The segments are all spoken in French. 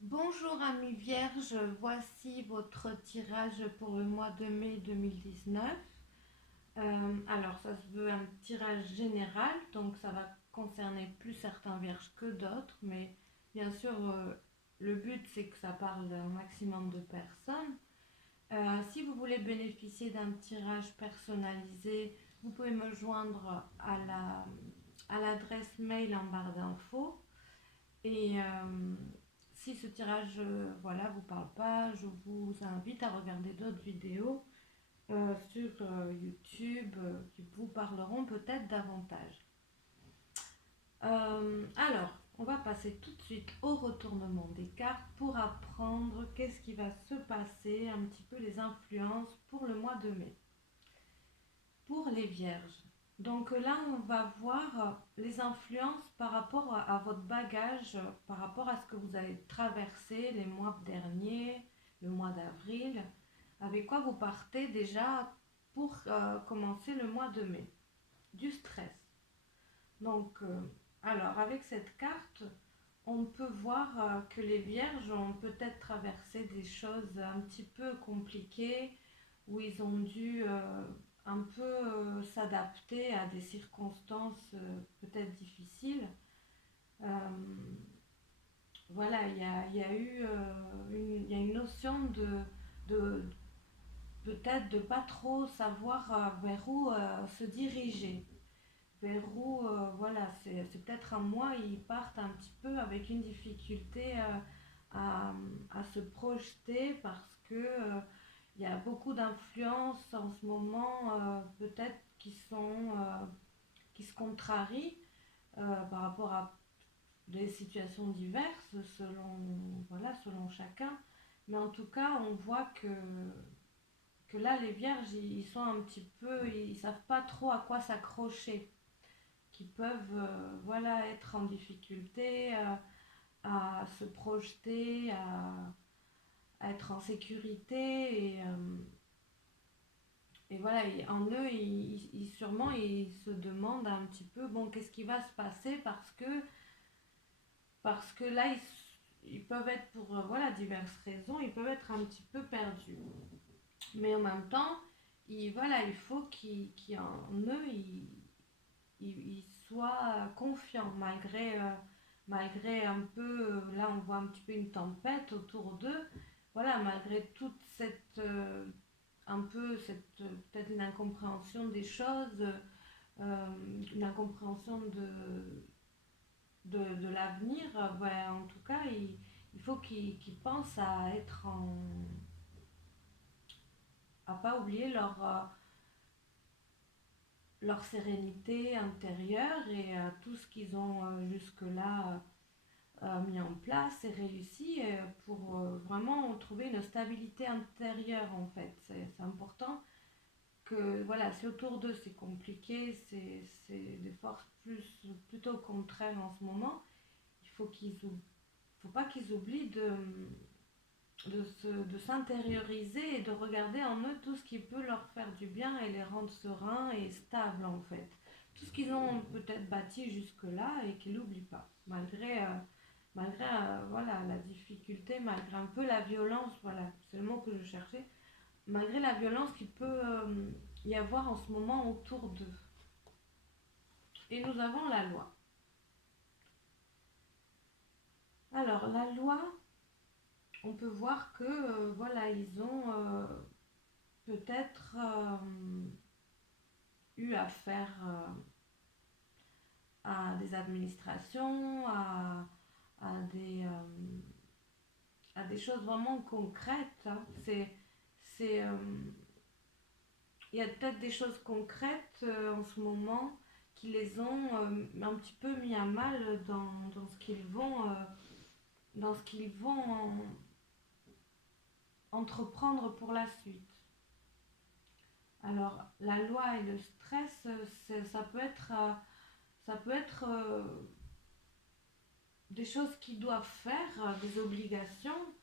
Bonjour amis vierges, voici votre tirage pour le mois de mai 2019. Alors ça se veut un tirage général, donc ça va concerner plus certains vierges que d'autres, mais bien sûr le but c'est que ça parle d'un maximum de personnes. Si vous voulez bénéficier d'un tirage personnalisé, vous pouvez me joindre à l'adresse mail en barre d'infos. Et si ce tirage voilà, vous parle pas, je vous invite à regarder d'autres vidéos sur YouTube qui vous parleront peut-être davantage. Alors, on va passer tout de suite au retournement des cartes pour apprendre qu'est-ce qui va se passer, un petit peu les influences pour le mois de mai. Pour les vierges. Donc là, on va voir les influences par rapport à votre bagage, par rapport à ce que vous avez traversé les mois derniers, le mois d'avril, avec quoi vous partez déjà pour commencer le mois de mai. Du stress. Donc, alors avec cette carte, on peut voir que les vierges ont peut-être traversé des choses un petit peu compliquées, où ils ont dû un peu s'adapter à des circonstances peut-être difficiles. Euh, voilà, il y a eu il y a une notion de peut-être de pas trop savoir vers où se diriger. Vers où, voilà, c'est peut-être un mois, ils partent un petit peu avec une difficulté à se projeter parce que il y a beaucoup d'influences en ce moment, peut-être qui se contrarient par rapport à des situations diverses selon chacun. Mais en tout cas, on voit que là, les vierges, ils sont un petit peu, ils savent pas trop à quoi s'accrocher, qui peuvent voilà, être en difficulté à se projeter, à être en sécurité et voilà, en eux, sûrement ils se demandent un petit peu bon, qu'est-ce qui va se passer parce que là ils peuvent être pour voilà, diverses raisons, ils peuvent être un petit peu perdus. Mais en même temps, voilà, il faut qu'en eux, ils soient confiants malgré un peu, là on voit un petit peu une tempête autour d'eux, voilà, malgré toute cette, un peu cette, peut-être une incompréhension des choses, euh, une incompréhension de l'avenir, ben, en tout cas, il faut qu'ils pensent à être à pas oublier leur sérénité intérieure et tout ce qu'ils ont jusque-là mis en place et réussi pour vraiment trouver une stabilité intérieure en fait. C'est important que voilà, si autour d'eux c'est compliqué, c'est des forces plutôt contraires en ce moment, il faut pas qu'ils oublient de s'intérioriser et de regarder en eux tout ce qui peut leur faire du bien et les rendre sereins et stables en fait. Tout ce qu'ils ont peut-être bâti jusque-là et qu'ils n'oublient pas, malgré voilà, la difficulté, malgré un peu la violence, voilà, c'est le mot que je cherchais, malgré la violence qu'il peut y avoir en ce moment autour d'eux. Et nous avons la loi. Alors la loi, on peut voir que voilà, ils ont peut-être eu affaire à des administrations, à des choses vraiment concrètes. Hein. C'est, il y a peut-être des choses concrètes en ce moment qui les ont un petit peu mis à mal dans ce qu'ils vont entreprendre pour la suite. Alors, la loi et le stress, ça peut être des choses qu'ils doivent faire, des obligations,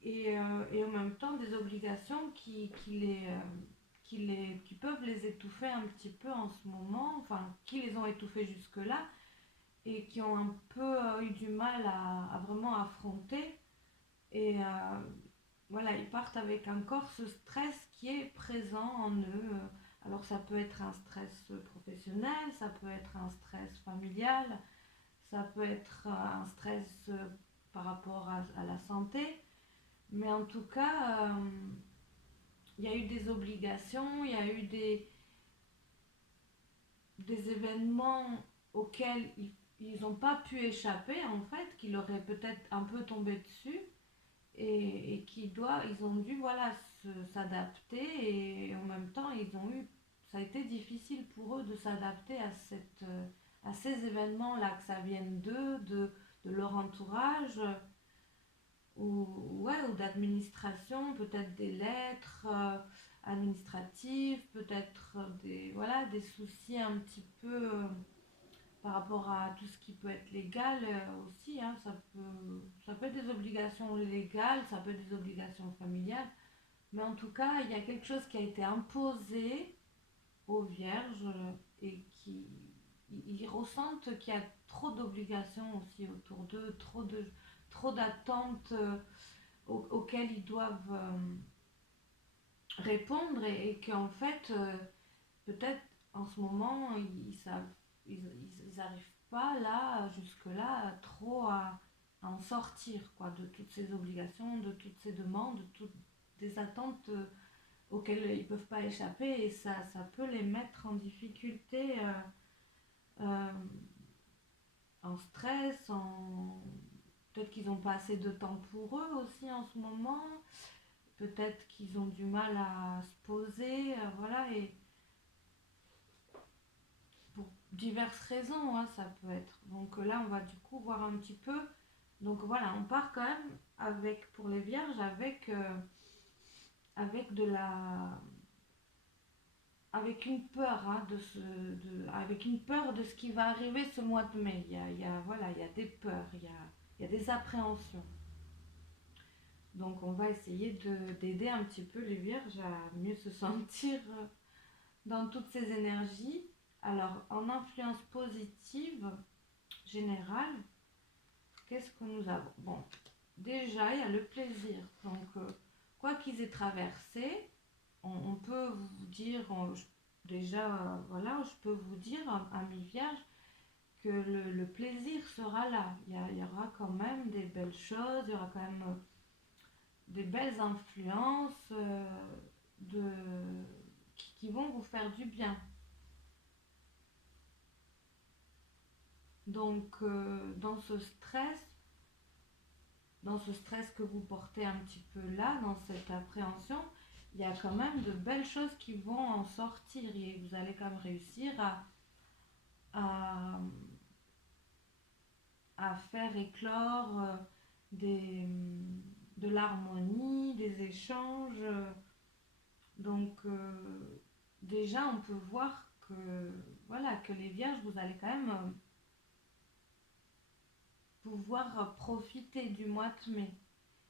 et en même temps des obligations qui peuvent les étouffer un petit peu en ce moment, enfin, qui les ont étouffés jusque-là, et qui ont un peu eu du mal à vraiment affronter. Et voilà, ils partent avec encore ce stress qui est présent en eux. Alors ça peut être un stress professionnel, ça peut être un stress familial, ça peut être un stress par rapport à la santé. Mais en tout cas, il y a eu des obligations, il y a eu des événements auxquels ils n'ont pas pu échapper, en fait, qui leur est peut-être un peu tombé dessus et ils ont dû voilà, s'adapter et en même temps, ça a été difficile pour eux de s'adapter à ces événements-là, que ça vienne d'eux, de leur entourage ou d'administration, peut-être des lettres administratives, peut-être voilà, des soucis un petit peu par rapport à tout ce qui peut être légal aussi. Hein, ça peut être des obligations légales, ça peut être des obligations familiales, mais en tout cas, il y a quelque chose qui a été imposé aux vierges et ils ressentent qu'il y a trop d'obligations aussi autour d'eux, trop d'attentes auxquelles ils doivent répondre et qu'en fait, peut-être en ce moment, ils arrivent pas là, jusque-là, trop à en sortir, quoi, de toutes ces obligations, de toutes ces demandes, de toutes des attentes auxquelles ils peuvent pas échapper et ça peut les mettre en difficulté, euh, en stress, peut-être qu'ils n'ont pas assez de temps pour eux aussi en ce moment, peut-être qu'ils ont du mal à se poser, voilà, et pour diverses raisons, hein, ça peut être. Donc là, on va du coup voir un petit peu. Donc voilà, on part quand même pour les vierges, avec de la, avec une peur, hein, avec une peur de ce qui va arriver ce mois de mai. Voilà, il y a des peurs, il y a des appréhensions. Donc on va essayer d'aider un petit peu les vierges à mieux se sentir dans toutes ces énergies. Alors, en influence positive générale, qu'est-ce que nous avons? Bon, déjà, il y a le plaisir. Donc, quoi qu'ils aient traversé, on peut vous dire, déjà, voilà, je peux vous dire, à mi vierge, que le plaisir sera là. Il y aura quand même des belles choses, il y aura quand même des belles influences de, qui vont vous faire du bien. Donc, dans ce stress que vous portez un petit peu là, dans cette appréhension, il y a quand même de belles choses qui vont en sortir et vous allez quand même réussir à, à faire éclore des, de l'harmonie, des échanges. Donc, déjà, on peut voir que, voilà, que les vierges, vous allez quand même pouvoir profiter du mois de mai.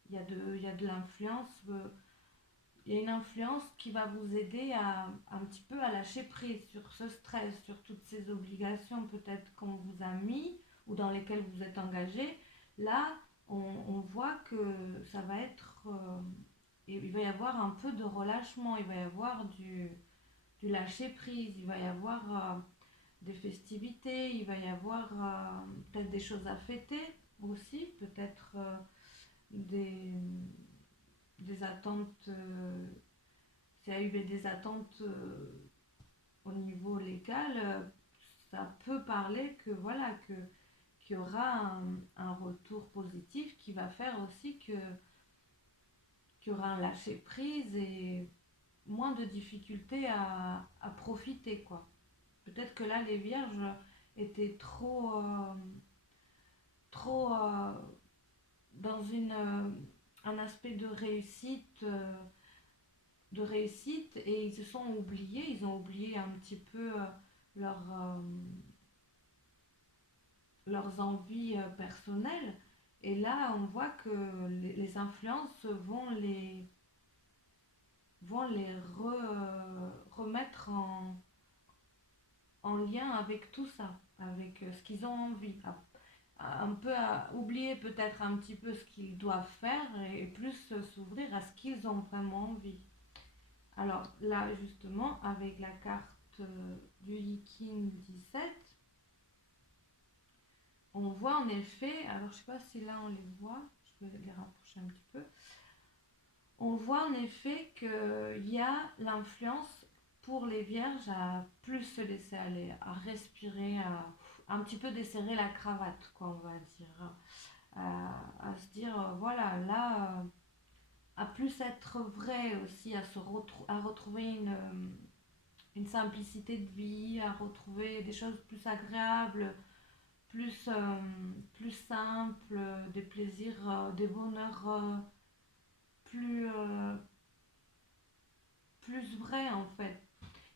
Il y a de l'influence, il y a une influence qui va vous aider un petit peu à lâcher prise sur ce stress, sur toutes ces obligations peut-être qu'on vous a mis ou dans lesquelles vous êtes engagé. Là, on voit que ça va être... il va y avoir un peu de relâchement, il va y avoir du lâcher prise, il va y avoir des festivités, il va y avoir peut-être des choses à fêter aussi, peut-être des, des attentes, s'il y a eu des attentes au niveau légal, ça peut parler que voilà qu'il y aura un retour positif qui va faire aussi qu'il y aura un lâcher prise et moins de difficultés à profiter quoi. Peut-être que là les vierges étaient trop dans un aspect de réussite et ils se sont oubliés, ils ont oublié un petit peu leur, euh, leurs envies personnelles. Et là, on voit que les influences vont les remettre en lien avec tout ça, avec ce qu'ils ont envie. un peu à oublier peut-être un petit peu ce qu'ils doivent faire et plus s'ouvrir à ce qu'ils ont vraiment envie. Alors là, justement, avec la carte du Yikin 17, on voit en effet, alors je sais pas si là on les voit, je vais les rapprocher un petit peu, on voit en effet qu'il y a l'influence pour les vierges à plus se laisser aller, à respirer, à un petit peu desserrer la cravate, quoi, on va dire, à se dire, voilà, là, à plus être vrai aussi, à retrouver une simplicité de vie, à retrouver des choses plus agréables, plus simples, des plaisirs, des bonheurs plus, plus vrais en fait.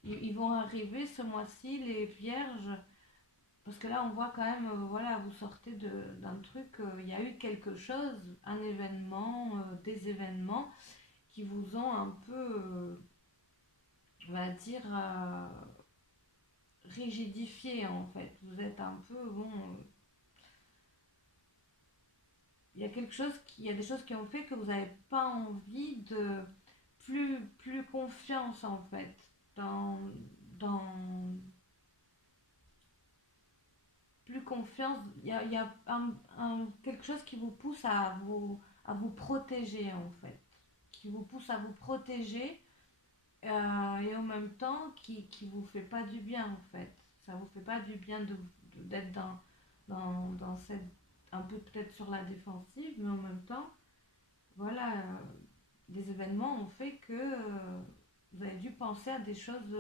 Ils vont arriver ce mois-ci, les vierges, parce que là on voit quand même, voilà, vous sortez d'un truc, il y a eu quelque chose, un événement, des événements qui vous ont un peu, on va dire, rigidifié en fait. Vous êtes un peu, bon, il y a quelque chose il y a des choses qui ont fait que vous n'avez pas envie de plus confiance en fait dans dans plus confiance. Il y a quelque chose qui vous pousse à vous protéger en fait, qui vous pousse à vous protéger et en même temps qui vous fait pas du bien en fait. Ça vous fait pas du bien d'être dans cette un peu peut-être sur la défensive, mais en même temps, voilà, des événements ont fait que vous avez dû penser à des choses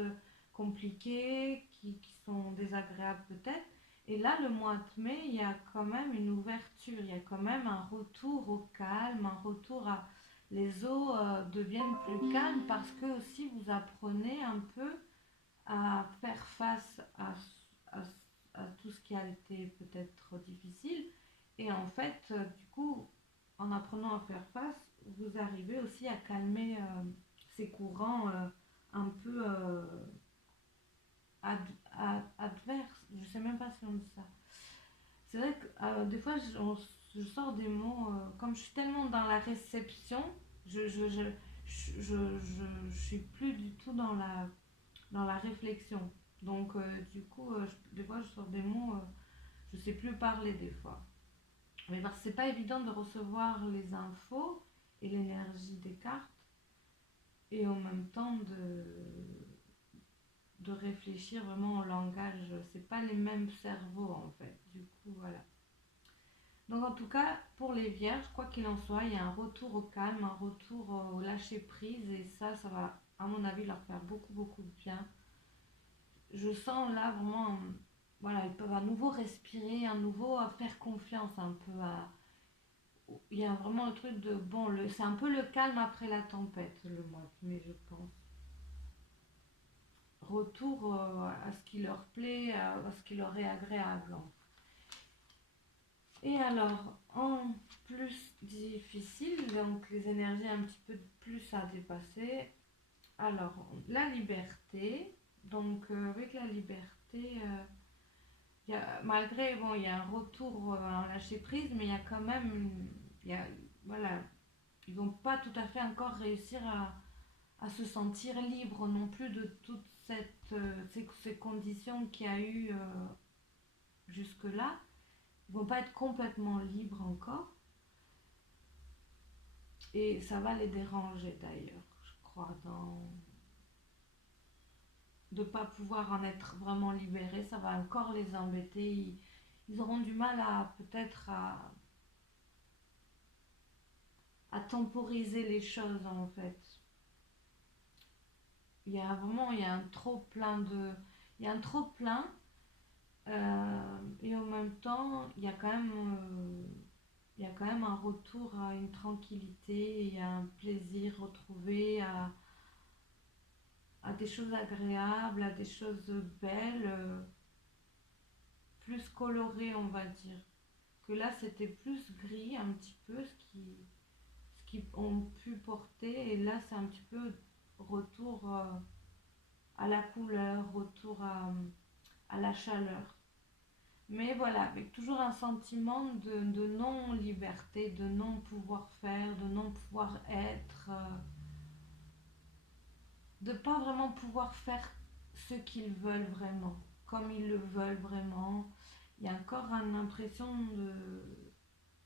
compliquées qui sont désagréables peut-être. Et là, le mois de mai, il y a quand même une ouverture, il y a quand même un retour au calme, un retour à... Les eaux deviennent plus calmes parce que aussi vous apprenez un peu à faire face à, à tout ce qui a été peut-être difficile. Et en fait, du coup, en apprenant à faire face, vous arrivez aussi à calmer ces courants un peu adverses. Je sais même pas si on dit ça. C'est vrai que des fois, je sors des mots, comme je suis tellement dans la réception, je, je, je, je suis plus du tout dans la réflexion. Donc, du coup, des fois, je sors des mots, je sais plus parler des fois. Mais parce que c'est pas évident de recevoir les infos et l'énergie des cartes et en même temps de réfléchir vraiment au langage. C'est pas les mêmes cerveaux en fait. Du coup, voilà. Donc, en tout cas, pour les vierges, quoi qu'il en soit, il y a un retour au calme, un retour au lâcher prise et ça va, à mon avis, leur faire beaucoup, beaucoup de bien. Je sens là vraiment, voilà, ils peuvent à nouveau respirer, à nouveau faire confiance un peu à. Il y a vraiment le truc de, bon, c'est un peu le calme après la tempête, le mois de mai, je pense. Retour à ce qui leur plaît, à ce qui leur est agréable. Et alors, en plus difficile, donc les énergies un petit peu plus à dépasser. Alors, la liberté. Donc, avec la liberté, malgré, bon, il y a un retour à lâcher prise, mais il y a quand même, il y a, voilà, ils vont pas tout à fait encore réussir à se sentir libres non plus de toutes ces conditions qu'il y a eu jusque-là. Ils vont pas être complètement libres encore. Et ça va les déranger d'ailleurs, je crois, de ne pas pouvoir en être vraiment libérés. Ça va encore les embêter. Ils auront du mal à peut-être à temporiser les choses en fait. Il y a un trop plein il y a un trop plein et en même temps il y a quand même un retour à une tranquillité et à un plaisir retrouvé à des choses agréables, à des choses belles, plus colorées on va dire. Que là c'était plus gris un petit peu ce qu'ils ont pu porter et là c'est un petit peu retour à la couleur, retour à la chaleur. Mais voilà, avec toujours un sentiment de non-liberté, de non-pouvoir faire, de non-pouvoir être, de pas vraiment pouvoir faire ce qu'ils veulent vraiment, comme ils le veulent vraiment. Il y a encore une impression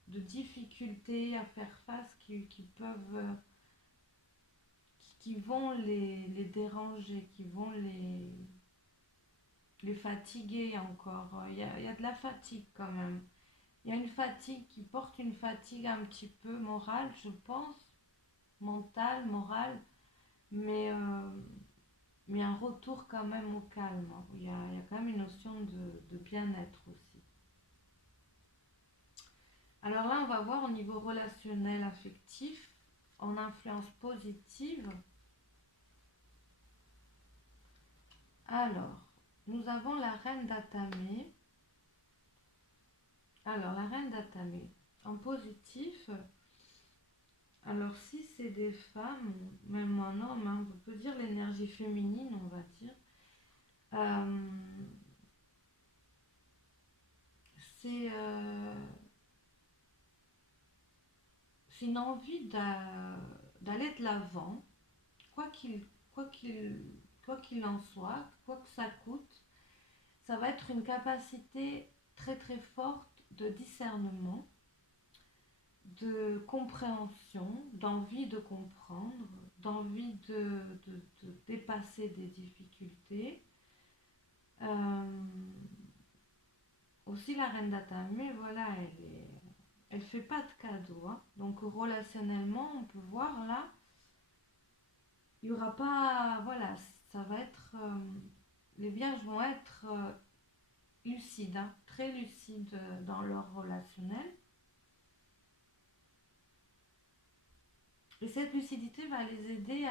de difficulté à faire face qui peuvent, qui vont les déranger, qui vont les fatiguer encore. Il y a de la fatigue quand même. Il y a une fatigue qui porte une fatigue un petit peu morale, je pense, mentale, morale, mais, euh, mais un retour quand même au calme. Il y a quand même une notion de bien-être aussi. Alors là, on va voir au niveau relationnel, affectif, en influence positive. Alors, nous avons la reine d'Atamé. Alors, la reine d'Atamé, en positif, alors si c'est des femmes, même un homme, hein, on peut dire l'énergie féminine, on va dire, euh, c'est c'est une envie d'aller de l'avant, quoi qu'il quoi qu'il quoi qu'il en soit, quoi que ça coûte. Ça va être une capacité très très forte de discernement, de compréhension, d'envie de comprendre, d'envie de dépasser des difficultés. Euh, Aussi la reine d'Atamé, voilà, elle fait pas de cadeaux, hein. Donc relationnellement, on peut voir là, il y aura pas, voilà, ça va être, les vierges vont être lucides, hein, très lucides dans leur relationnel. Et cette lucidité va les aider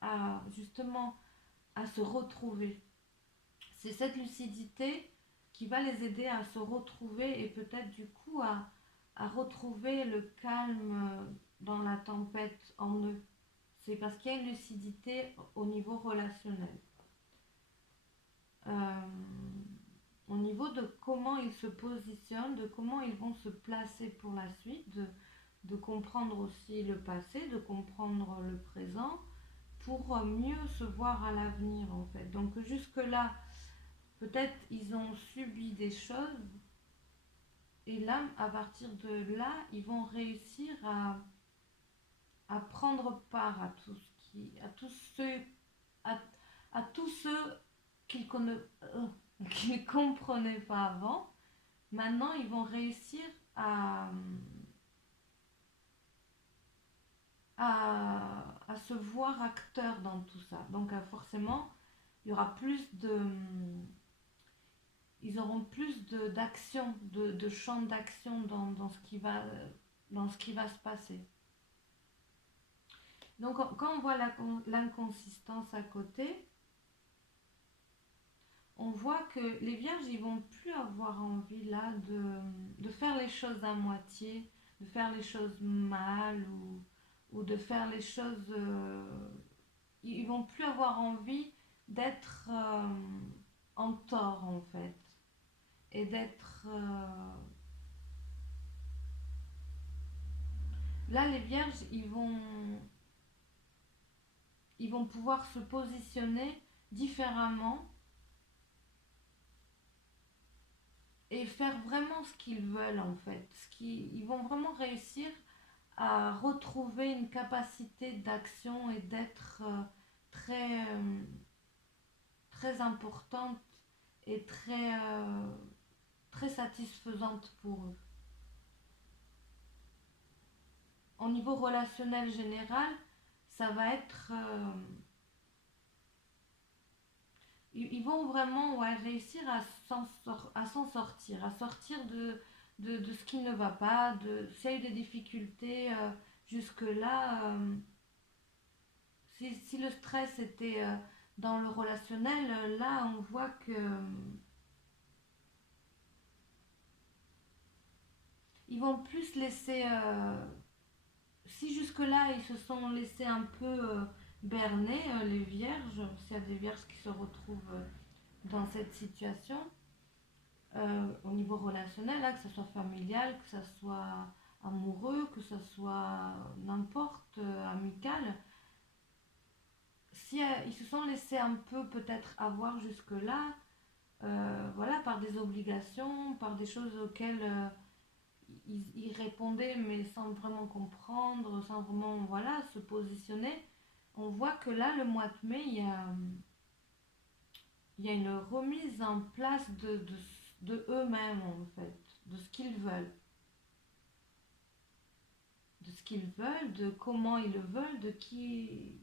à justement à se retrouver. C'est cette lucidité qui va les aider à se retrouver et peut-être du coup à retrouver le calme dans la tempête en eux. C'est parce qu'il y a une lucidité au niveau relationnel. Euh, Au niveau de comment ils se positionnent, de comment ils vont se placer pour la suite, de comprendre aussi le passé, de comprendre le présent, pour mieux se voir à l'avenir en fait. Donc jusque-là, peut-être ils ont subi des choses et là, à partir de là, ils vont réussir à prendre part à tout ce qui, à tous ceux, à, à tous ceux qu'ils qu'ils comprenaient pas avant. Maintenant, ils vont réussir à se voir acteurs dans tout ça. Donc forcément, il y aura plus de, ils auront plus d'action, de champ d'action dans ce qui va se passer. Donc quand on voit l'inconsistance à côté, on voit que les vierges, ils vont plus avoir envie là de faire les choses à moitié, de faire les choses mal ou de faire les choses... ils vont plus avoir envie d'être en tort en fait et d'être là les vierges ils vont pouvoir se positionner différemment et faire vraiment ce qu'ils veulent en fait. Ils vont vraiment réussir à retrouver une capacité d'action et d'être très, très importante et très, très satisfaisante pour eux. Au niveau relationnel général, ça va être... ils vont vraiment ouais, réussir à s'en sortir, à sortir de ce qui ne va pas, s'il y a eu des difficultés jusque-là, si le stress était dans le relationnel, là on voit que ils vont plus laisser, si jusque-là ils se sont laissés un peu berner, les vierges, s'il y a des vierges qui se retrouvent dans cette situation, au niveau relationnel, hein, que ce soit familial, que ce soit amoureux, que ce soit n'importe, amical. Si ils se sont laissés un peu peut-être avoir jusque-là, voilà, par des obligations, par des choses auxquelles ils répondaient mais sans vraiment comprendre, sans vraiment voilà, se positionner, on voit que là, le mois de mai, il y a une remise en place de eux-mêmes en fait, de ce qu'ils veulent, de comment ils le veulent, de qui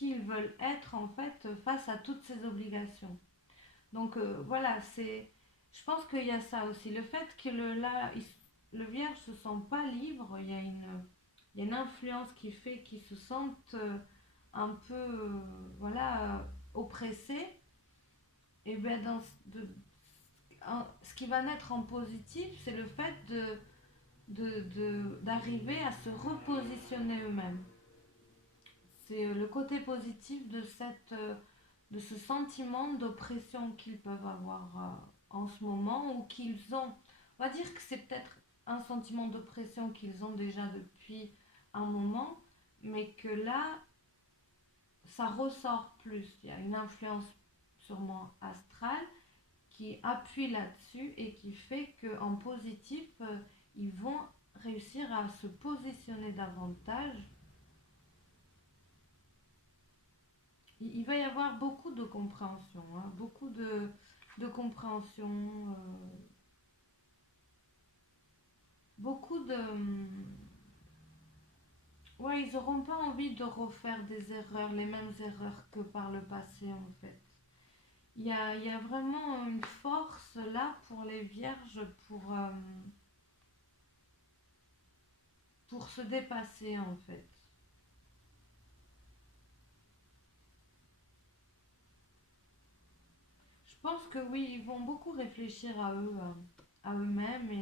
ils veulent être en fait face à toutes ces obligations. Donc voilà, je pense qu'il y a ça aussi, le fait que le vierge se sent pas libre, il y a une influence qui fait qu'ils se sentent un peu, voilà, oppressés. Et bien ce qui va naître en positif, c'est le fait d'arriver à se repositionner eux-mêmes. C'est le côté positif de ce sentiment d'oppression qu'ils peuvent avoir en ce moment ou qu'ils ont. On va dire que c'est peut-être un sentiment d'oppression qu'ils ont déjà depuis un moment, mais que là, ça ressort plus. Il y a une influence sûrement astrale qui appuie là-dessus et qui fait qu'en positif, ils vont réussir à se positionner davantage. Il va y avoir beaucoup de compréhension, hein, beaucoup de compréhension, beaucoup de... Ouais, ils n'auront pas envie de refaire des erreurs, les mêmes erreurs que par le passé en fait. Il y a vraiment une force là pour les vierges pour se dépasser en fait. Je pense que oui, ils vont beaucoup réfléchir à eux, à eux-mêmes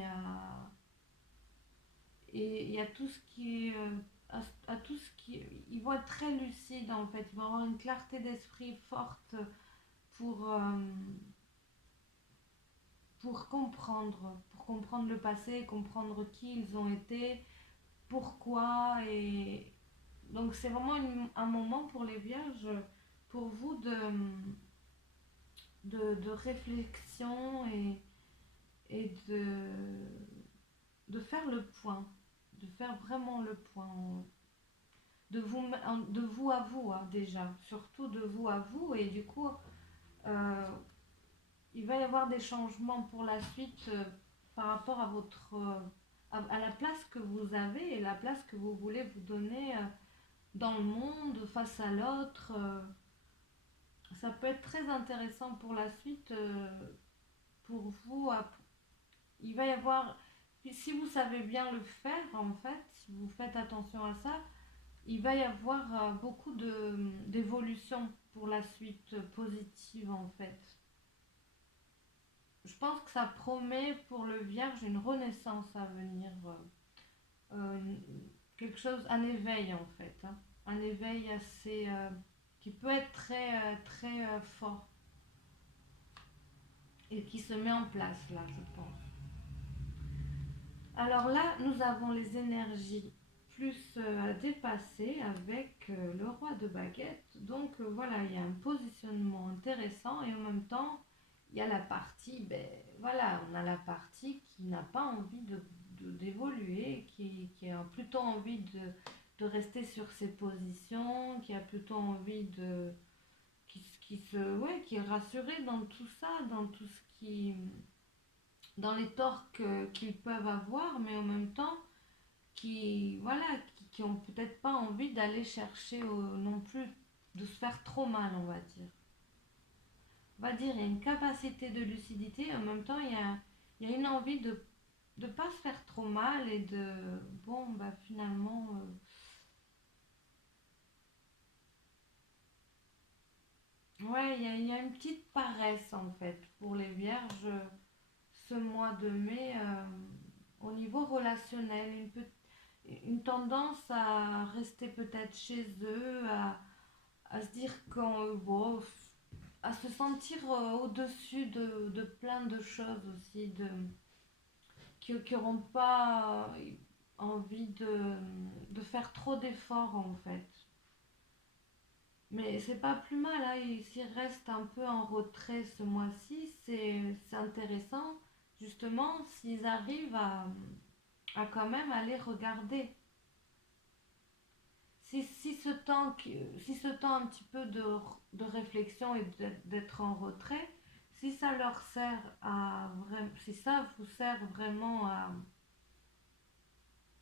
et il y a tout ce qui est, à tout ce qui... Ils vont être très lucides en fait, ils vont avoir une clarté d'esprit forte pour, euh, pour comprendre le passé, comprendre qui ils ont été, pourquoi. Et donc c'est vraiment un moment pour les vierges, pour vous de réflexion et de faire le point, de faire vraiment le point de vous à vous hein, déjà, surtout de vous à vous et du coup euh, il va y avoir des changements pour la suite par rapport à votre à la place que vous avez et la place que vous voulez vous donner dans le monde face à l'autre. Ça peut être très intéressant pour la suite pour vous. Il va y avoir, si vous savez bien le faire en fait, si vous faites attention à ça, il va y avoir beaucoup d'évolution pour la suite positive en fait. Je pense que ça promet pour le vierge une renaissance à venir, euh, quelque chose, un éveil en fait, hein. Un éveil assez qui peut être très fort et qui se met en place là, je pense. Alors là, nous avons les énergies plus à dépasser avec le roi de baguette. Donc voilà, il y a un positionnement intéressant et en même temps, il y a la partie, ben voilà, on a la partie qui n'a pas envie d'évoluer, qui a plutôt envie de rester sur ses positions, qui a plutôt envie qui est rassuré dans tout ça, dans tout ce qui, dans les torts qu'ils peuvent avoir, mais en même temps voilà, qui ont peut-être pas envie d'aller chercher non plus de se faire trop mal, on va dire. On va dire, il y a une capacité de lucidité, en même temps, il y a une envie de ne pas se faire trop mal et bon, bah finalement, ouais, il y a une petite paresse en fait pour les vierges ce mois de mai au niveau relationnel, une tendance à rester peut-être chez eux, à se dire qu'on, bon, à se sentir au-dessus de plein de choses aussi, qui n'auront pas envie de faire trop d'efforts en fait. Mais c'est pas plus mal, hein. S'ils restent un peu en retrait ce mois-ci, c'est intéressant, justement, s'ils arrivent à quand même aller regarder. Si ce temps un petit peu de réflexion et d'être en retrait, si ça leur sert si ça vous sert vraiment à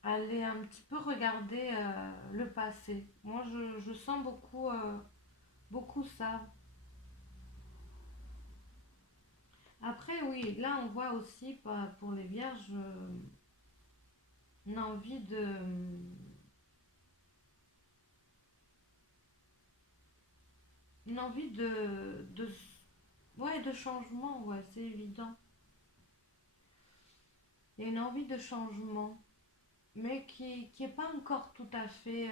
aller un petit peu regarder le passé. Moi, je sens beaucoup ça. Après, oui, là, on voit aussi pour les vierges une envie une envie ouais, de changement, ouais, c'est évident. Il y a une envie de changement, mais qui est pas encore tout à fait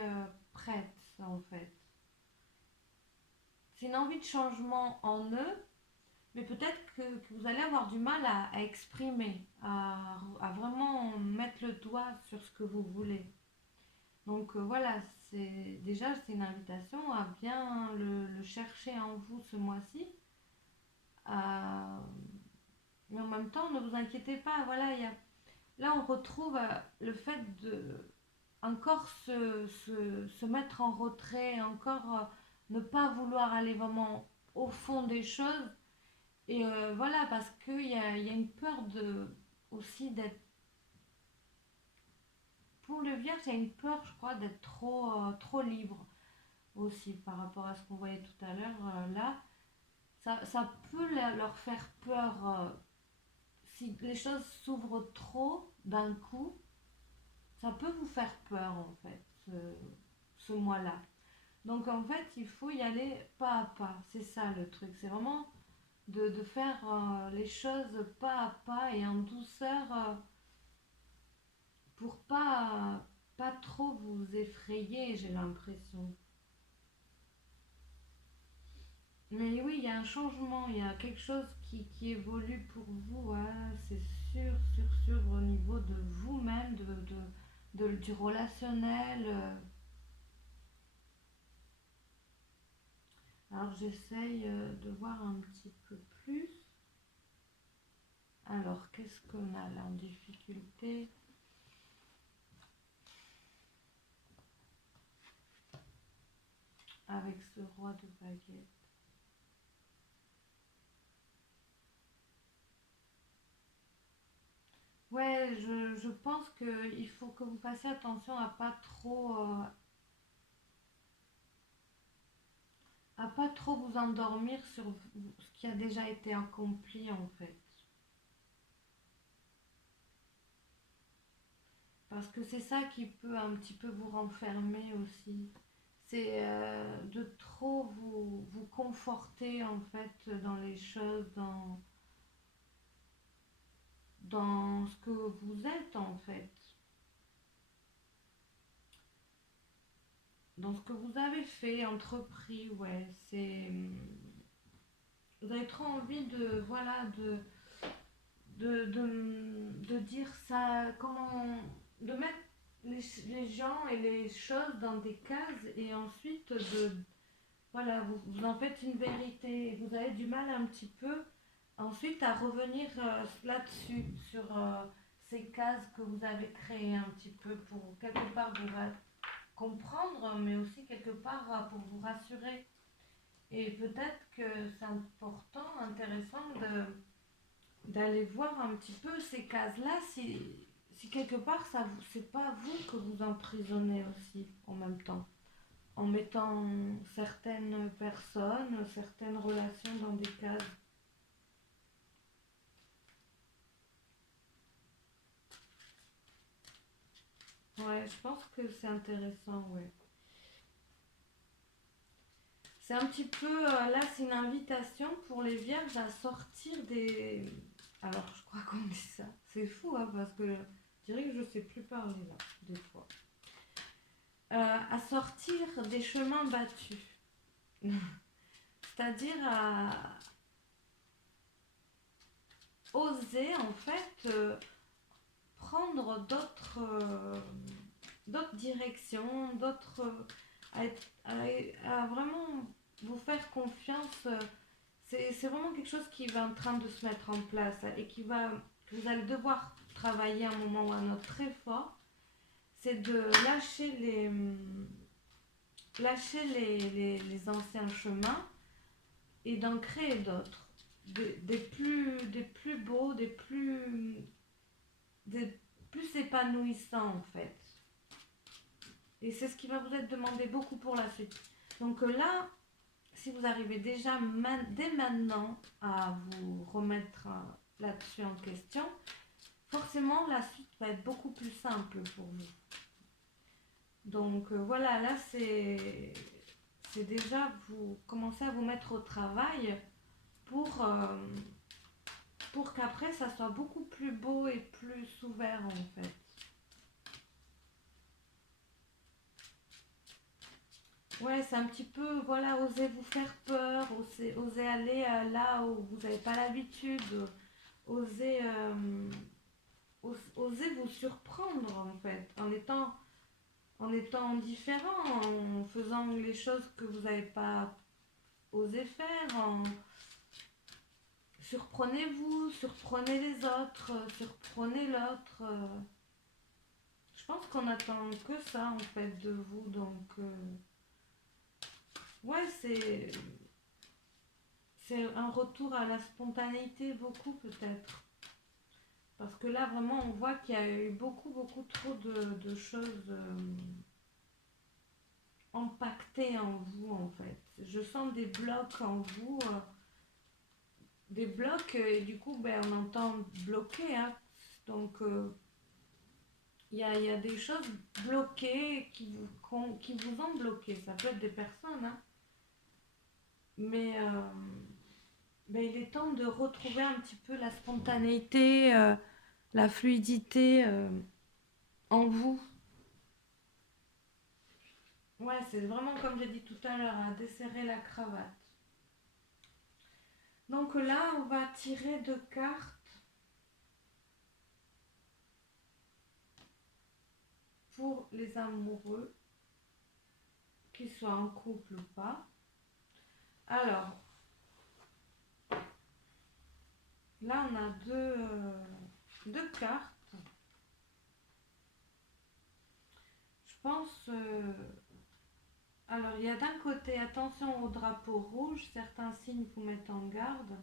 prête, en fait. C'est une envie de changement en eux, mais peut-être que vous allez avoir du mal à exprimer, à vraiment mettre le doigt sur ce que vous voulez. Donc voilà, c'est une invitation à bien le chercher en vous ce mois-ci. à- Mais en même temps, ne vous inquiétez pas, voilà, là on retrouve le fait de encore se mettre en retrait, encore ne pas vouloir aller vraiment au fond des choses. Et voilà, parce qu'il y a une peur aussi d'être. Pour le vierge, il y a une peur, je crois, d'être trop libre aussi par rapport à ce qu'on voyait tout à l'heure là. Ça peut leur faire peur si les choses s'ouvrent trop d'un coup. Ça peut vous faire peur en fait, ce mois-là. Donc en fait, il faut y aller pas à pas. C'est ça le truc. C'est vraiment de faire les choses pas à pas et en douceur pour pas trop vous effrayer, j'ai l'impression. Mais oui, il y a un changement, il y a quelque chose qui évolue pour vous, ouais, c'est sûr, au niveau de vous-même, du relationnel. Alors j'essaye de voir un petit peu plus. Alors, qu'est-ce qu'on a là en difficulté? Avec ce roi de baguette. Ouais, je pense qu'il faut que vous fassiez attention à pas trop vous endormir sur ce qui a déjà été accompli en fait. Parce que c'est ça qui peut un petit peu vous renfermer aussi. C'est de trop vous conforter en fait dans les choses, dans ce que vous êtes en fait, dans ce que vous avez fait, entrepris, ouais. Vous avez trop envie voilà, de dire ça, de mettre les gens et les choses dans des cases et ensuite voilà, vous en faites une vérité et vous avez du mal un petit peu ensuite à revenir là-dessus, sur ces cases que vous avez créées un petit peu pour quelque part vous comprendre, mais aussi quelque part pour vous rassurer. Et peut-être que c'est important, intéressant d'aller voir un petit peu ces cases-là, si quelque part c'est pas vous que vous emprisonnez aussi en même temps, en mettant certaines personnes, certaines relations dans des cases. Ouais, je pense que c'est intéressant, ouais. C'est un petit peu, là c'est une invitation pour les vierges à sortir des. Alors je crois qu'on dit ça. C'est fou, hein, parce que je dirais que je sais plus parler là, des fois. À sortir des chemins battus. c'est-à-dire à oser en fait prendre d'autres directions, à vraiment vous faire confiance. C'est vraiment quelque chose qui va en train de se mettre en place et que vous allez devoir travailler à un moment ou à un autre très fort. C'est de lâcher les anciens chemins et d'en créer d'autres. Des plus beaux, des plus épanouissants en fait. Et c'est ce qui va vous être demandé beaucoup pour la suite. Donc là, si vous arrivez déjà dès maintenant à vous remettre là-dessus en question, forcément la suite va être beaucoup plus simple pour vous. Donc voilà, là c'est déjà vous commencez à vous mettre au travail pour qu'après ça soit beaucoup plus beau et plus ouvert en fait. Ouais, c'est un petit peu, voilà, oser vous faire peur, oser aller là où vous n'avez pas l'habitude, oser, oser vous surprendre en fait, en étant différent, en faisant les choses que vous n'avez pas osé faire, surprenez-vous, surprenez les autres, surprenez l'autre. Je pense qu'on attend que ça en fait de vous, donc ouais, c'est un retour à la spontanéité beaucoup peut-être. Parce que là vraiment on voit qu'il y a eu beaucoup beaucoup trop de choses empaquetées en vous en fait. Je sens des blocs en vous, des blocs et du coup ben, on entend bloquer. Hein. Donc il y a des choses bloquées qui vous ont bloqué. Ça peut être des personnes, hein. Mais ben, il est temps de retrouver un petit peu la spontanéité, la fluidité en vous. Ouais, c'est vraiment comme j'ai dit tout à l'heure, à desserrer la cravate. Donc là, on va tirer deux cartes pour les amoureux, qu'ils soient en couple ou pas. Alors, là, on a deux cartes. Je pense... alors, il y a d'un côté, attention au drapeau rouge, certains signes vous mettent en garde.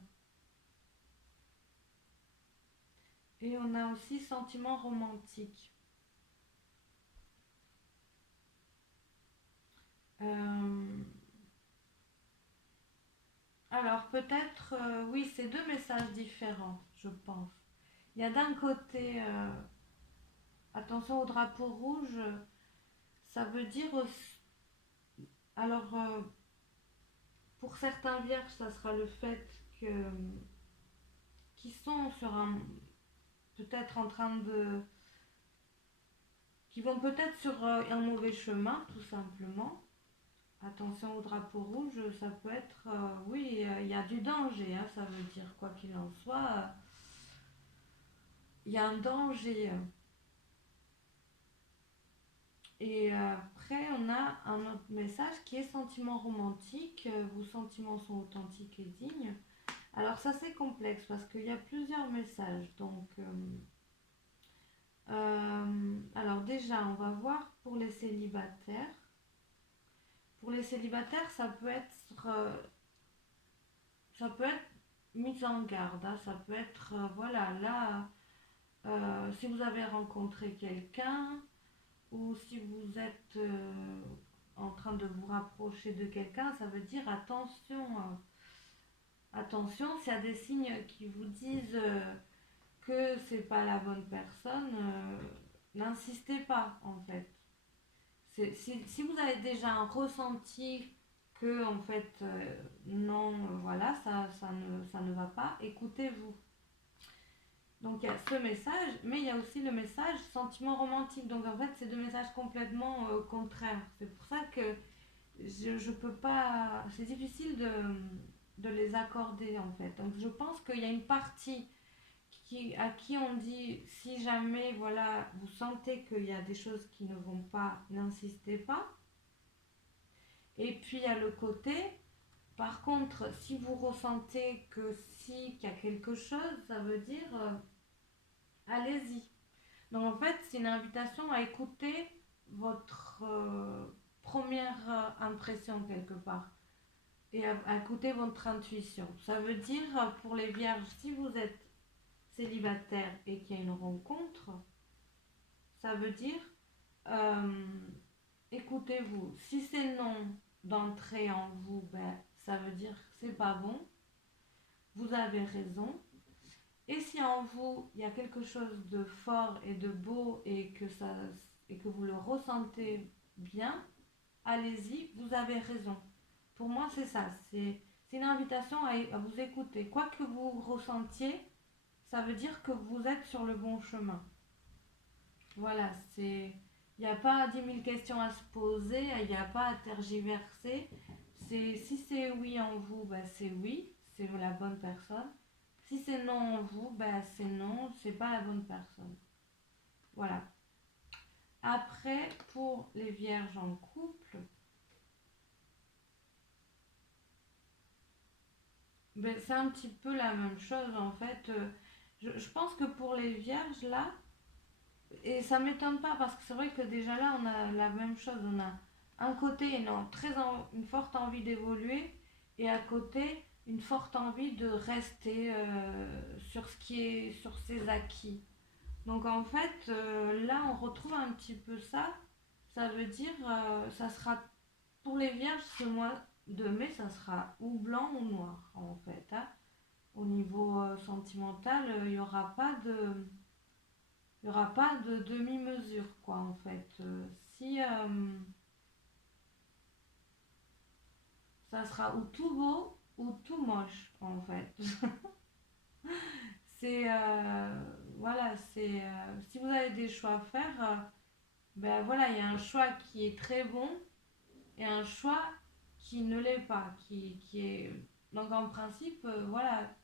Et on a aussi sentiment romantique. Euh, alors peut-être, oui, c'est deux messages différents, je pense. Il y a d'un côté, attention au drapeau rouge, ça veut dire, alors pour certains vierges, ça sera le fait que qu'ils sont sur peut-être en train de, qui vont peut-être sur un mauvais chemin, tout simplement. Attention au drapeau rouge, ça peut être, oui, il y a du danger, hein, ça veut dire quoi qu'il en soit, il y a un danger. Et après, on a un autre message qui est sentiment romantique, vos sentiments sont authentiques et dignes. Alors ça c'est complexe parce qu'il y a plusieurs messages. Donc, alors déjà, on va voir pour les célibataires. Pour les célibataires, ça peut être mise en garde, hein. Ça peut être, voilà, là, si vous avez rencontré quelqu'un ou si vous êtes en train de vous rapprocher de quelqu'un, ça veut dire attention. Attention, s'il y a des signes qui vous disent que c'est pas la bonne personne, n'insistez pas en fait. Si vous avez déjà un ressenti que en fait non, voilà, ça ne va pas, écoutez-vous. Donc il y a ce message, mais il y a aussi le message sentiment romantique. Donc en fait, c'est deux messages complètement contraires. C'est pour ça que je peux pas, c'est difficile de les accorder en fait. Donc je pense qu'il y a une partie à qui on dit si jamais voilà vous sentez qu'il y a des choses qui ne vont pas, n'insistez pas. Et puis il y a le côté, par contre, si vous ressentez que si qu'il y a quelque chose, ça veut dire allez-y. Donc en fait, c'est une invitation à écouter votre première impression quelque part et à écouter votre intuition. Ça veut dire pour les vierges, si vous êtes célibataire et qu'il y a une rencontre, ça veut dire euh, écoutez-vous. Si c'est non d'entrer en vous, ben, ça veut dire que c'est pas bon. Vous avez raison. Et si en vous, il y a quelque chose de fort et de beau et que vous le ressentez bien, allez-y, vous avez raison. Pour moi, c'est ça. C'est une invitation à vous écouter. Quoi que vous ressentiez, ça veut dire que vous êtes sur le bon chemin. Voilà, c'est... Il n'y a pas 10 000 questions à se poser, il n'y a pas à tergiverser. Si c'est oui en vous, ben c'est oui, c'est la bonne personne. Si c'est non en vous, ben c'est non, c'est pas la bonne personne. Voilà. Après, pour les vierges en couple, ben c'est un petit peu la même chose en fait. Je pense que pour les vierges là, et ça m'étonne pas parce que c'est vrai que déjà là on a la même chose. On a un côté une forte envie d'évoluer et à côté une forte envie de rester sur ce qui est sur ses acquis. Donc en fait, là, on retrouve un petit peu ça. Ça veut dire, ça sera pour les vierges ce mois de mai, ça sera ou blanc ou noir en fait, hein. Au niveau sentimental, il y aura pas de demi-mesure quoi en fait. Si ça sera ou tout beau ou tout moche en fait. c'est voilà, c'est si vous avez des choix à faire. Ben voilà, il y a un choix qui est très bon et un choix qui ne l'est pas, qui est... Donc en principe, voilà,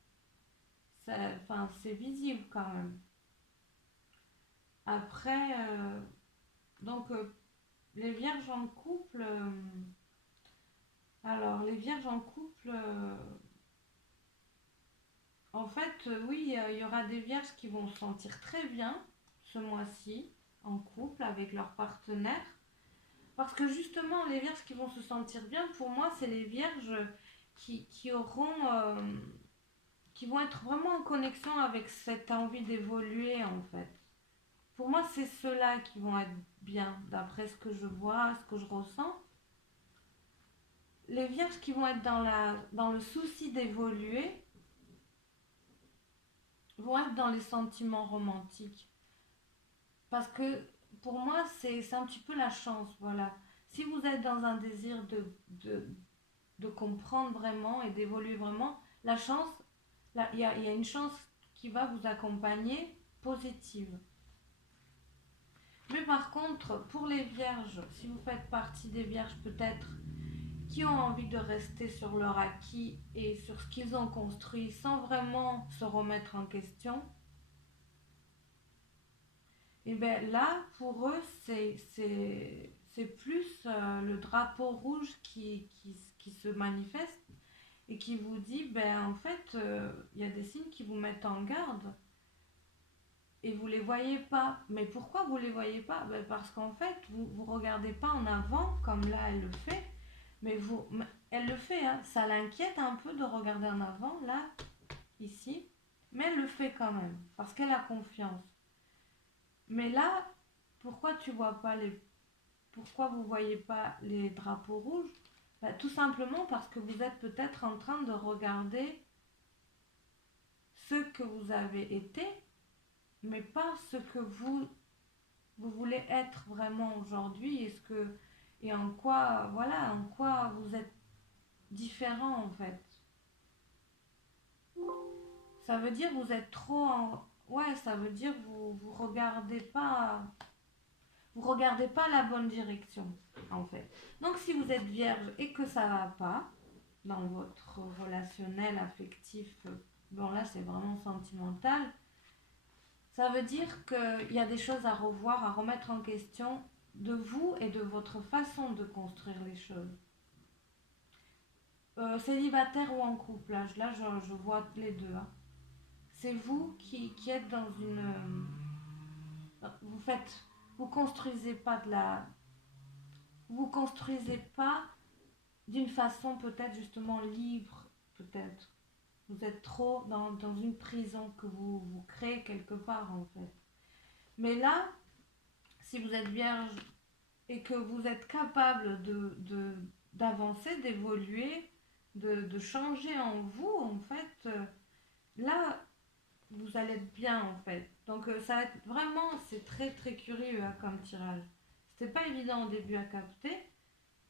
enfin, c'est visible quand même. Après, donc les vierges en couple, alors les vierges en couple, en fait, oui, il y aura des vierges qui vont se sentir très bien ce mois-ci en couple avec leur partenaire. Parce que justement, les vierges qui vont se sentir bien, pour moi, c'est les vierges qui auront, qui vont être vraiment en connexion avec cette envie d'évoluer en fait. Pour moi, c'est ceux-là qui vont être bien, d'après ce que je vois, ce que je ressens. Les vierges qui vont être dans le souci d'évoluer vont être dans les sentiments romantiques. Parce que pour moi, c'est un petit peu la chance, voilà. Si vous êtes dans un désir de comprendre vraiment et d'évoluer vraiment, la chance, il y a une chance qui va vous accompagner positive. Mais par contre, pour les vierges, si vous faites partie des vierges peut-être qui ont envie de rester sur leur acquis et sur ce qu'ils ont construit sans vraiment se remettre en question, et bien là, pour eux, c'est plus le drapeau rouge qui se manifeste et qui vous dit, ben en fait, il y a des signes qui vous mettent en garde et vous les voyez pas. Mais pourquoi vous les voyez pas? Ben parce qu'en fait, vous regardez pas en avant comme là elle le fait, mais elle le fait, hein. Ça l'inquiète un peu de regarder en avant là, ici, mais elle le fait quand même parce qu'elle a confiance. Mais là, pourquoi vous voyez pas les drapeaux rouges? Ben, tout simplement parce que vous êtes peut-être en train de regarder ce que vous avez été, mais pas ce que vous voulez être vraiment aujourd'hui et en quoi voilà en quoi vous êtes différent en fait. Ça veut dire vous êtes trop en ouais, ça veut dire vous regardez pas, vous regardez pas la bonne direction, en fait. Donc, si vous êtes vierge et que ça va pas dans votre relationnel affectif, bon là, c'est vraiment sentimental, ça veut dire qu'il y a des choses à revoir, à remettre en question de vous et de votre façon de construire les choses. Célibataire ou en couple, je vois les deux, hein. C'est vous qui êtes dans une... vous faites... Vous construisez pas de la... Vous construisez pas d'une façon peut-être justement libre, peut-être. Vous êtes trop dans une prison que vous créez quelque part en fait. Mais là, si vous êtes vierge et que vous êtes capable d'avancer, d'évoluer, de changer en vous, en fait, là, vous allez être bien, en fait. Donc, ça va être vraiment, c'est très, très curieux hein, comme tirage. C'était pas évident au début à capter,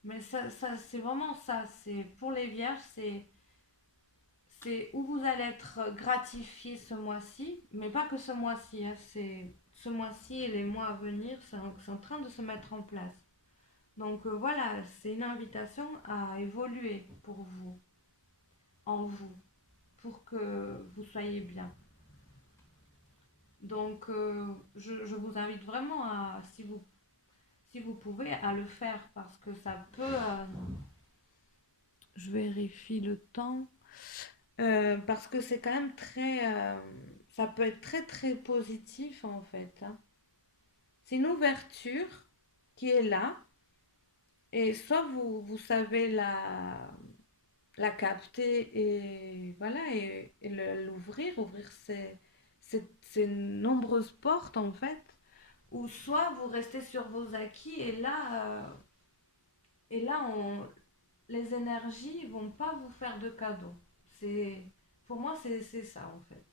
mais ça c'est vraiment ça. C'est pour les vierges, c'est où vous allez être gratifié ce mois-ci, mais pas que ce mois-ci, hein, c'est ce mois-ci et les mois à venir, c'est en train de se mettre en place. Donc voilà, c'est une invitation à évoluer pour vous, en vous, pour que vous soyez bien. Donc je vous invite vraiment à, si vous pouvez, à le faire parce que ça peut... je vérifie le temps. Parce que c'est quand même très... ça peut être très très positif en fait, hein. C'est une ouverture qui est là et soit vous savez la capter et voilà et l'ouvrir, ouvrir ces nombreuses portes en fait, ou soit vous restez sur vos acquis et là les énergies vont pas vous faire de cadeaux. C'est, pour moi c'est ça en fait.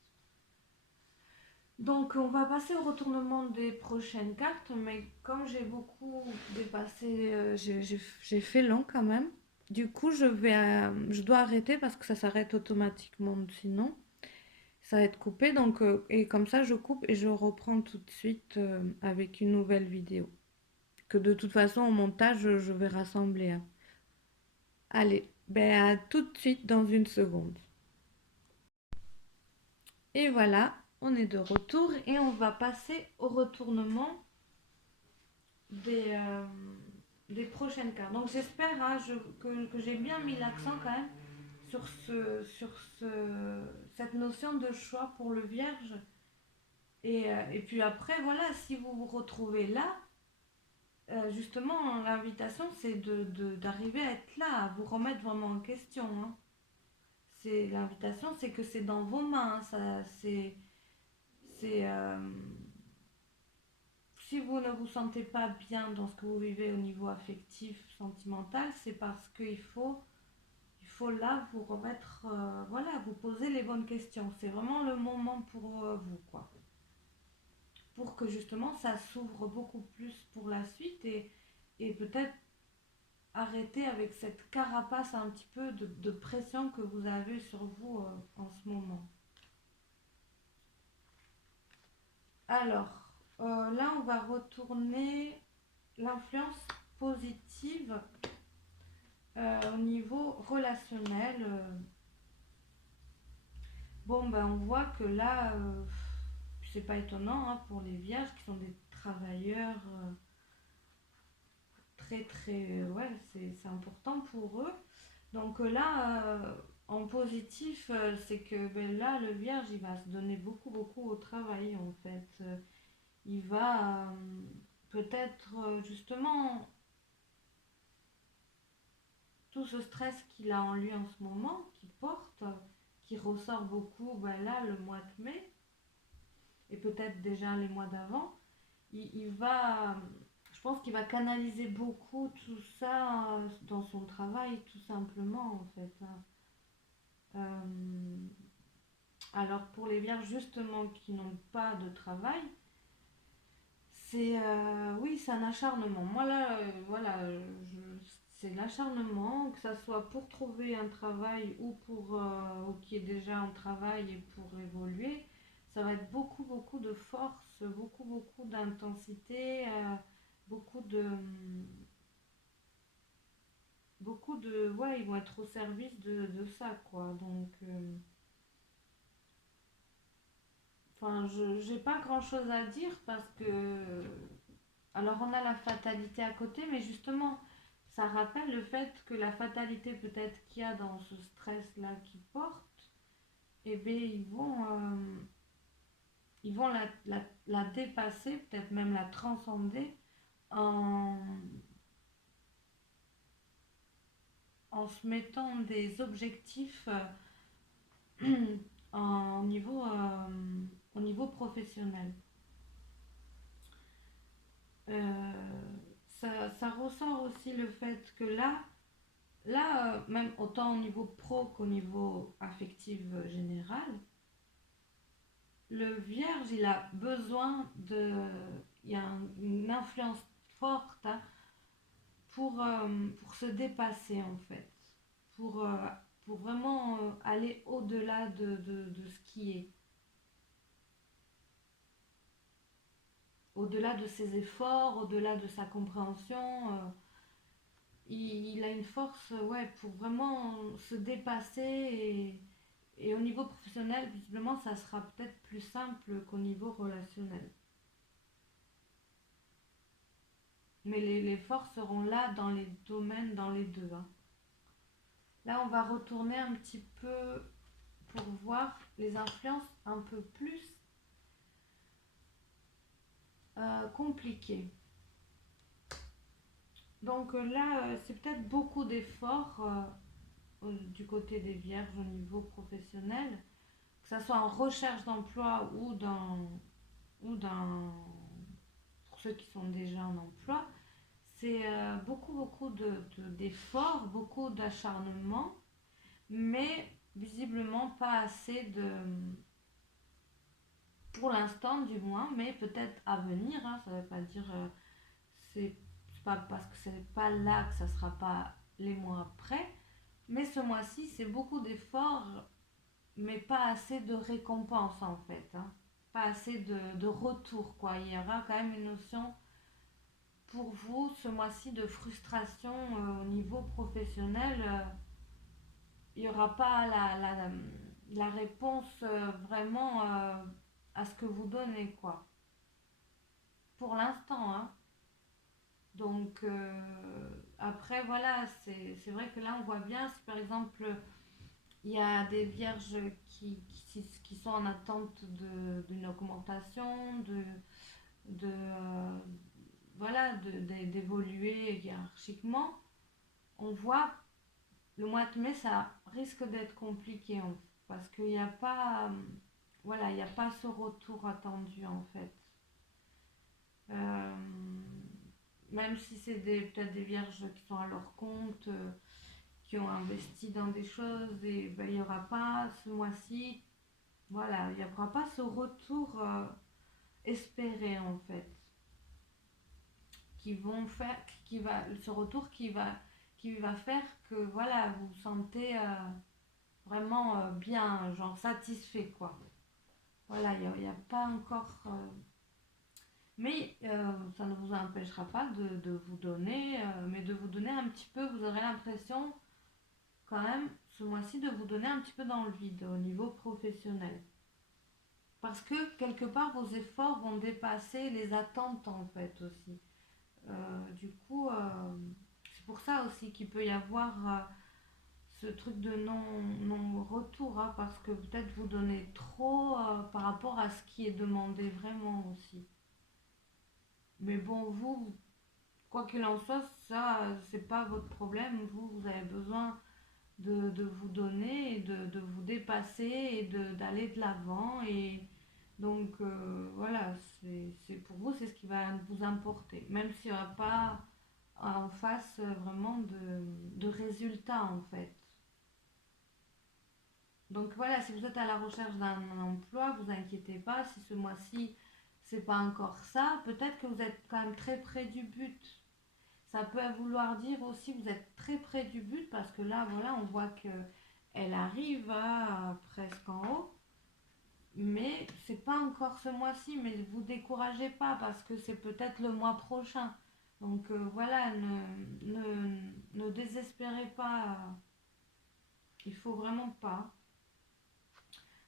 Donc on va passer au retournement des prochaines cartes, mais comme j'ai beaucoup dépassé, j'ai fait long quand même. Du coup, je dois arrêter parce que ça s'arrête automatiquement sinon. Ça va être coupé, donc et comme ça je coupe et je reprends tout de suite avec une nouvelle vidéo. Que de toute façon au montage je vais rassembler, hein. Allez, ben à tout de suite dans une seconde. Et voilà, on est de retour et on va passer au retournement des, euh, des prochaines cartes. Donc j'espère hein, que j'ai bien mis l'accent quand même sur, cette notion de choix pour le vierge. Et puis après, voilà, si vous vous retrouvez là, justement, l'invitation, c'est d'arriver à être là, à vous remettre vraiment en question, hein. L'invitation, c'est que c'est dans vos mains, hein, ça, c'est, si vous ne vous sentez pas bien dans ce que vous vivez au niveau affectif, sentimental, c'est parce il faut là vous remettre, voilà, vous poser les bonnes questions. C'est vraiment le moment pour vous, quoi. Pour que justement ça s'ouvre beaucoup plus pour la suite et peut-être arrêter avec cette carapace un petit peu de pression que vous avez sur vous en ce moment. Alors, là, on va retourner l'influence positive au niveau relationnel. Bon, ben, on voit que là, c'est pas étonnant hein, pour les vierges qui sont des travailleurs très très ouais c'est important pour eux donc là en positif c'est que ben, là le vierge il va se donner beaucoup au travail en fait. Il va peut-être justement tout ce stress qu'il a en lui en ce moment qu'il porte qui ressort beaucoup ben là le mois de mai et peut-être déjà les mois d'avant il va je pense qu'il va canaliser beaucoup tout ça dans son travail, tout simplement, en fait, hein. Alors, pour les vierges, justement, qui n'ont pas de travail, oui, c'est un acharnement. Moi, là, voilà, c'est l'acharnement, que ça soit pour trouver un travail ou qui est déjà en travail et pour évoluer. Ça va être beaucoup de force, beaucoup d'intensité. ouais, ils vont être au service de ça, quoi. Donc, enfin, je j'ai pas grand-chose à dire parce que, alors on a la fatalité à côté, mais justement, ça rappelle le fait que la fatalité peut-être qu'il y a dans ce stress-là qu'ils portent, eh bien, ils vont la dépasser, peut-être même la transcender en, en se mettant des objectifs en niveau, au niveau professionnel. Euh, ça ressort aussi le fait que même autant au niveau pro qu'au niveau affectif général, le vierge, il a besoin de... Il y a une influence forte hein, pour se dépasser en fait, pour, euh, pour vraiment aller au-delà de ce qui est, au-delà de ses efforts, au-delà de sa compréhension. Il a une force ouais, pour vraiment se dépasser et au niveau professionnel, visiblement, ça sera peut-être plus simple qu'au niveau relationnel. Mais les forces seront là dans les domaines, dans les deux. Hein. Là, on va retourner un petit peu pour voir les influences un peu plus compliquées. Donc là, c'est peut-être beaucoup d'efforts du côté des vierges au niveau professionnel, que ce soit en recherche d'emploi ou pour ceux qui sont déjà en emploi. C'est beaucoup d'efforts, beaucoup d'acharnement, mais visiblement pas assez pour l'instant du moins, mais peut-être à venir. Hein, ça ne veut pas dire c'est pas parce que c'est pas là que ça sera pas les mois après. Mais ce mois-ci, c'est beaucoup d'efforts, mais pas assez de récompense en fait. Hein. Pas assez de retour quoi. Il y aura quand même une notion pour vous ce mois-ci de frustration au niveau professionnel. Il n'y aura pas la réponse vraiment à ce que vous donnez quoi. Pour l'instant, hein. Donc après voilà, c'est vrai que là on voit bien si par exemple il y a des vierges qui sont en attente d'une augmentation, voilà, d'évoluer hiérarchiquement, on voit le mois de mai ça risque d'être compliqué parce qu'il n'y a pas voilà, il n'y a pas ce retour attendu en fait. Euh, Même si c'est peut-être des vierges qui sont à leur compte, qui ont investi dans des choses, et ben, il n'y aura pas ce mois-ci, voilà, il n'y aura pas ce retour espéré en fait, qui vont faire, ce retour qui va faire que voilà, vous vous sentez vraiment bien, genre satisfait quoi. Voilà, il n'y a pas encore. Mais ça ne vous empêchera pas de vous donner, mais de vous donner un petit peu, vous aurez l'impression quand même ce mois-ci de vous donner un petit peu dans le vide au niveau professionnel. Parce que quelque part vos efforts vont dépasser les attentes en fait aussi. Du coup, c'est pour ça aussi qu'il peut y avoir ce truc de non-retour, hein, parce que peut-être vous donnez trop par rapport à ce qui est demandé vraiment aussi. Mais bon, vous, quoi qu'il en soit, ça, c'est pas votre problème. Vous avez besoin de vous donner et de vous dépasser et d'aller de l'avant. Et donc, voilà, c'est pour vous, c'est ce qui va vous importer. Même s'il n'y aura pas en face vraiment de résultats, en fait. Donc voilà, si vous êtes à la recherche d'un emploi, vous inquiétez pas. Si ce mois-ci, c'est pas encore ça, peut-être que vous êtes quand même très près du but. Ça peut vouloir dire aussi que vous êtes très près du but parce que là, voilà, on voit que elle arrive à presque en haut, mais c'est pas encore ce mois-ci. Mais vous découragez pas parce que c'est peut-être le mois prochain. Donc voilà, ne désespérez pas, il faut vraiment pas.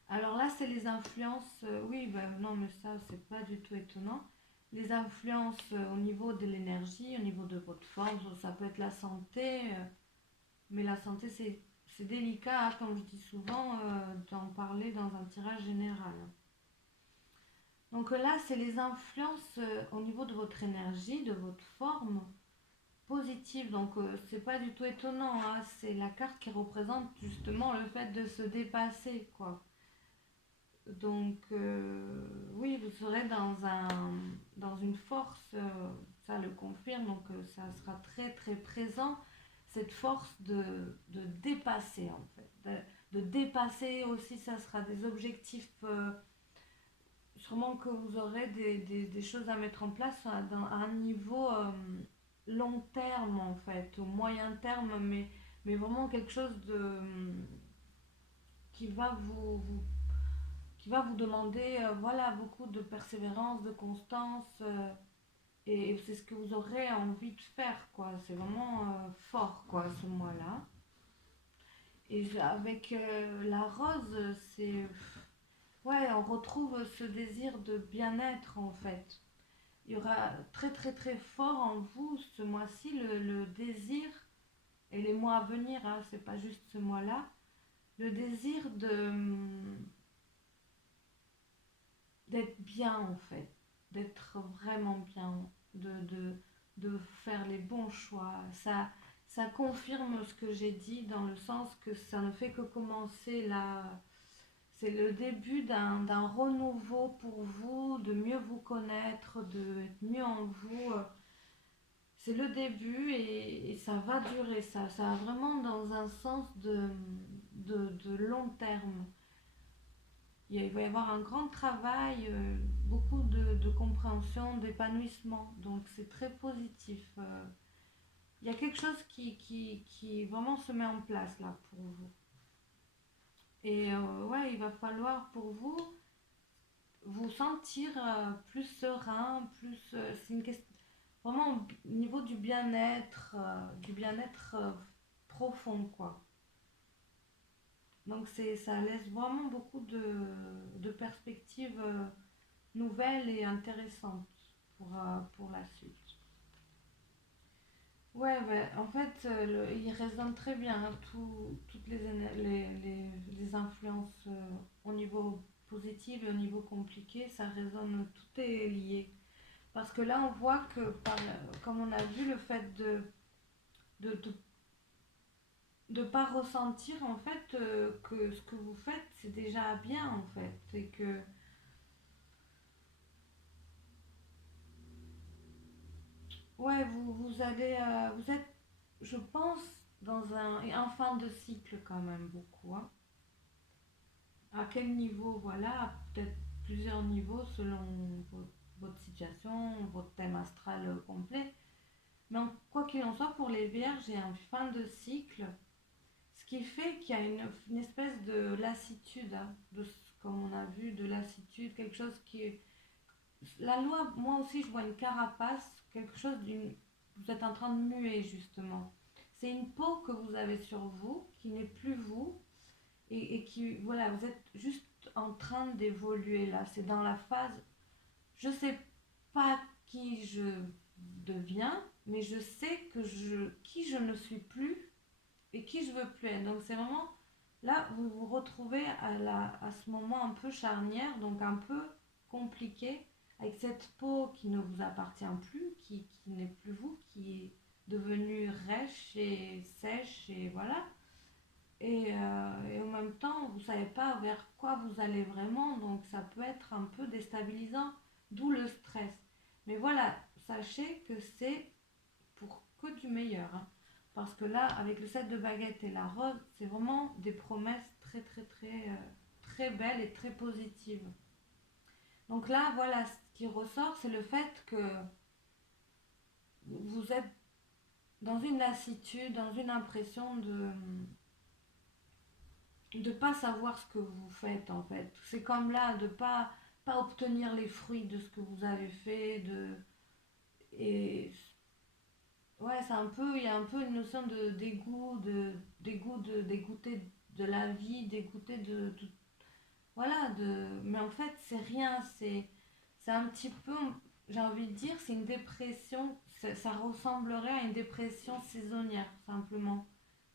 Alors là, c'est les influences, oui, ben non, mais ça, c'est pas du tout étonnant. Les influences au niveau de l'énergie, au niveau de votre forme, ça peut être la santé, mais la santé, c'est délicat, hein, comme je dis souvent, d'en parler dans un tirage général. Donc là, c'est les influences au niveau de votre énergie, de votre forme positive. Donc c'est pas du tout étonnant, hein, c'est la carte qui représente justement le fait de se dépasser, quoi. Donc oui, vous serez dans une force, ça le confirme, donc ça sera très très présent, cette force de dépasser en fait. De dépasser aussi, ça sera des objectifs, sûrement que vous aurez des choses à mettre en place à un niveau long terme en fait, au moyen terme, mais vraiment quelque chose qui va qui va vous demander voilà, beaucoup de persévérance, de constance, et c'est ce que vous aurez envie de faire, quoi. C'est vraiment fort, quoi, ce mois-là. Et avec la rose, c'est... Ouais, on retrouve ce désir de bien-être, en fait. Il y aura très, très, très fort en vous, ce mois-ci, le désir, et les mois à venir, hein, c'est pas juste ce mois-là, le désir d'être bien en fait, d'être vraiment bien, de faire les bons choix. Ça confirme ce que j'ai dit dans le sens que ça ne fait que commencer là. C'est le début d'un renouveau pour vous, de mieux vous connaître, d'être mieux en vous. C'est le début et ça va durer. Ça va vraiment dans un sens de long terme. Il va y avoir un grand travail, beaucoup de compréhension, d'épanouissement. Donc c'est très positif. Il y a quelque chose qui vraiment se met en place là pour vous. Et ouais, il va falloir pour vous vous sentir plus serein, plus... c'est une question vraiment au niveau du bien-être profond quoi. Donc ça laisse vraiment beaucoup de perspectives nouvelles et intéressantes pour la suite. Ouais, ben, en fait, il résonne très bien, hein, toutes les influences au niveau positif et au niveau compliqué, ça résonne, tout est lié. Parce que là, on voit que, comme on a vu, le fait de, de, de pas ressentir, en fait, que ce que vous faites, c'est déjà bien, en fait. Et que, ouais, vous allez, vous êtes, je pense, dans un fin de cycle quand même, beaucoup, hein. À quel niveau, voilà, peut-être plusieurs niveaux selon votre situation, votre thème astral complet. Mais quoi qu'il en soit, pour les vierges, il y a une fin de cycle, ce qui fait qu'il y a une espèce de lassitude, hein, comme on a vu, de lassitude, quelque chose qui est... La loi, moi aussi, je vois une carapace, quelque chose d'une... Vous êtes en train de muer, justement. C'est une peau que vous avez sur vous, qui n'est plus vous, et qui, voilà, vous êtes juste en train d'évoluer là. C'est dans la phase, je sais pas qui je deviens, mais je sais qui je ne suis plus et qui je veux plus être. Donc c'est vraiment, là, vous vous retrouvez à ce moment un peu charnière, donc un peu compliqué, avec cette peau qui ne vous appartient plus, qui n'est plus vous, qui est devenue rêche et sèche, et voilà. Et en même temps, vous ne savez pas vers quoi vous allez vraiment, donc ça peut être un peu déstabilisant, d'où le stress. Mais voilà, sachez que c'est pour que du meilleur, hein. Parce que là, avec le 7 de baguette et la rose, c'est vraiment des promesses très très très très belles et très positives. Donc là, voilà, ce qui ressort, c'est le fait que vous êtes dans une lassitude, dans une impression de pas savoir ce que vous faites en fait. C'est comme là de pas obtenir les fruits de ce que vous avez fait, et il y a un peu une notion de dégoût, dégoûter de la vie, dégoûter voilà, mais en fait, c'est rien, c'est un petit peu, j'ai envie de dire, c'est une dépression, ça ressemblerait à une dépression saisonnière, simplement.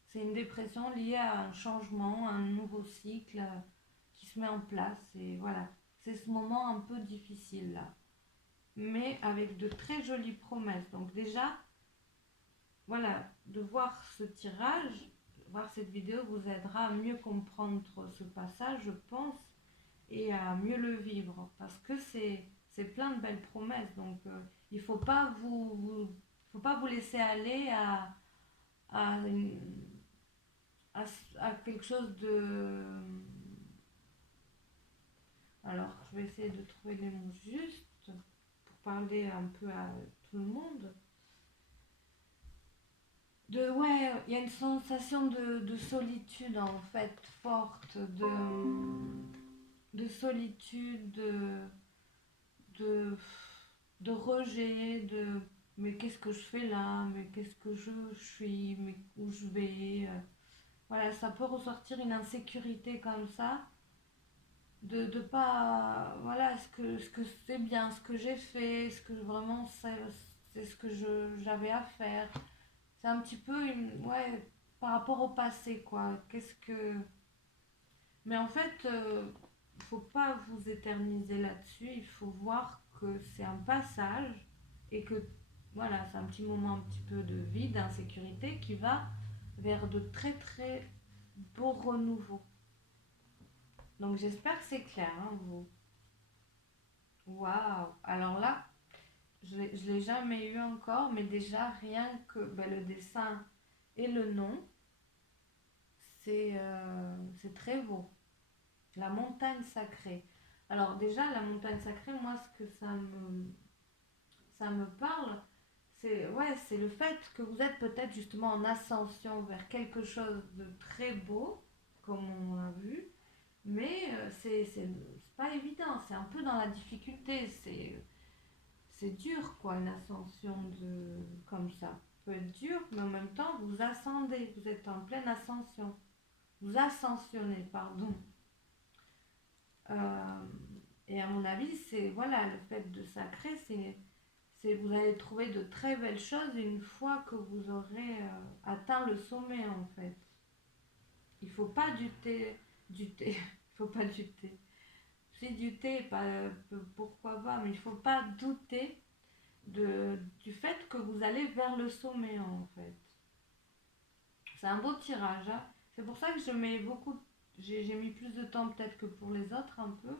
C'est une dépression liée à un changement, un nouveau cycle qui se met en place, et voilà. C'est ce moment un peu difficile là, mais avec de très jolies promesses. Donc déjà, voilà, de voir ce tirage, voir cette vidéo vous aidera à mieux comprendre ce passage, je pense, et à mieux le vivre parce que c'est plein de belles promesses. Donc il faut pas vous laisser aller à, une- à quelque chose de. Alors, je vais essayer de trouver les mots justes pour parler un peu à tout le monde. Ouais, il y a une sensation de solitude en fait forte, de solitude, de, de rejet, de mais qu'est-ce que je fais là, mais qu'est-ce que je suis, mais où je vais. Voilà, ça peut ressortir une insécurité comme ça, de pas. Voilà, ce que c'est bien, ce que j'ai fait, ce que vraiment c'est ce que j'avais à faire. C'est un petit peu ouais, par rapport au passé, quoi. Qu'est-ce que. Mais en fait, il faut pas vous éterniser là-dessus. Il faut voir que c'est un passage et que voilà, c'est un petit moment un petit peu de vide, d'insécurité qui va vers de très très beaux renouveaux. Donc j'espère que c'est clair, hein, vous. Waouh! Alors là, je l'ai jamais eu encore, mais déjà rien que ben, le dessin et le nom, c'est très beau. La montagne sacrée. Alors déjà, la montagne sacrée, moi, ce que ça me parle, c'est ouais, c'est le fait que vous êtes peut-être justement en ascension vers quelque chose de très beau, comme on a vu, mais c'est pas évident, c'est un peu dans la difficulté, c'est dur quoi, une ascension comme ça. Ça peut être dur, mais en même temps, vous ascendez, vous êtes en pleine ascension. Vous ascensionnez, pardon. Euh, et à mon avis, c'est voilà, le fait de sacrer, vous allez trouver de très belles choses une fois que vous aurez atteint le sommet en fait. Il faut pas duter, il faut pas duter. Si duter, pas, pourquoi pas, mais il faut pas douter du fait que vous allez vers le sommet en fait. C'est un beau tirage, hein. C'est pour ça que je mets beaucoup, j'ai mis plus de temps peut-être que pour les autres un peu,